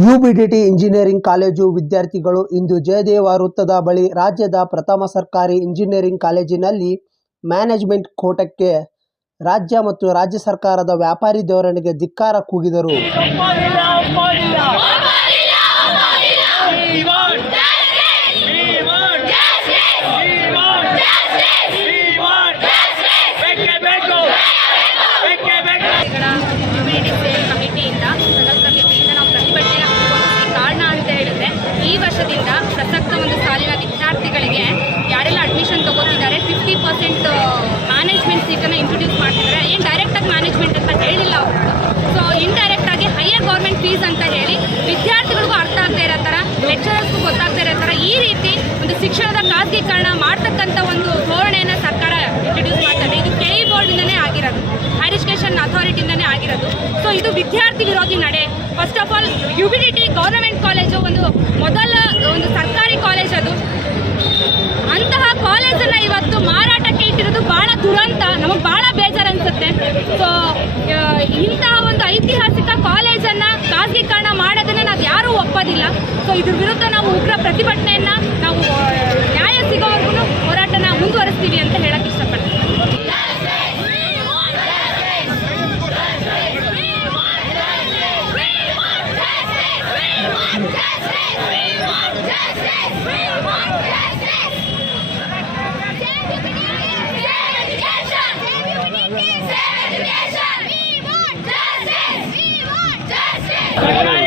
UBDT engineering college ವಿದ್ಯಾರ್ಥಿಗಳು ಇಂದು ಜಯದೇವ ವೃತ್ತದ ಬಳಿ ರಾಜ್ಯದ ಪ್ರಥಮ ಸರ್ಕಾರಿ ಇಂಜಿನಿಯರಿಂಗ್ ಕಾಲೇಜಿನಲ್ಲಿ ಮ್ಯಾನೇಜ್ಮೆಂಟ್ ಕೋಟಕ್ಕೆ ರಾಜ್ಯ ಮತ್ತು ರಾಜ್ಯ ಸರ್ಕಾರದ ವ್ಯಾಪಾರಿ ಧೋರಣೆಗೆ ಧಿಕ್ಕಾರ ಕೂಗಿದರು. ಸೀಟನ್ನು ಇಂಟ್ರೊಡ್ಯೂಸ್ ಮಾಡ್ತಿದ್ದಾರೆ ಏನು ಡೈರೆಕ್ಟಾಗಿ ಮ್ಯಾನೇಜ್ಮೆಂಟ್ ಅಂತ ಹೇಳಿಲ್ಲ ಅವರು. ಸೊ ಇಂಡೈರೆಕ್ಟಾಗಿ ಹೈಯರ್ ಗೌರ್ಮೆಂಟ್ ಫೀಸ್ ಅಂತ ಹೇಳಿ ವಿದ್ಯಾರ್ಥಿಗಳಿಗೂ ಅರ್ಥ ಆಗದೆ ಇರೋ ಥರ ಲೆಕ್ಚರರ್ಸ್ಗೂ ಗೊತ್ತಾಗದೇ ಇರೋ ಥರ ಈ ರೀತಿ ಒಂದು ಶಿಕ್ಷಣದ ಖಾಸಗೀಕರಣ ಮಾಡ್ತಕ್ಕಂಥ ಒಂದು ಧೋರಣೆಯನ್ನು ಸರ್ಕಾರ ಇಂಟ್ರೊಡ್ಯೂಸ್ ಮಾಡ್ತಾರೆ ಇದು ಕೆ ಇ ಬೋರ್ಡಿಂದನೇ ಆಗಿರೋದು. ಹೈರ್ ಎಜುಕೇಷನ್ ಅಥಾರಿಟಿಯಿಂದನೇ ಆಗಿರೋದು. ಸೊ ಇದು ವಿದ್ಯಾರ್ಥಿ ವಿರೋಧಿ ನಡೆ. First of all UBDT government college ಒಂದು ಮೊದಲ ಒಂದು ಸರ್ಕಾರಿ ಕಾಲೇಜ್ ಅದು. ಅಂತಹ ಕಾಲೇಜನ್ನು ಇವತ್ತು ಮಾರಾಟಕ್ಕೆ ಇಟ್ಟಿರೋದು ಭಾಳ ದುರಂತ. ಇಂತಹ ಒಂದು ಐತಿಹಾಸಿಕ ಕಾಲೇಜನ್ನು ಖಾಸಗೀಕರಣ ಮಾಡೋದನ್ನ ನಾವು ಯಾರೂ ಒಪ್ಪೋದಿಲ್ಲ. ಸೊ ಇದ್ರ ವಿರುದ್ಧ ನಾವು ಉಗ್ರ ಪ್ರತಿಭಟನೆಯನ್ನು ನಾವು ನ್ಯಾಯ Yeah.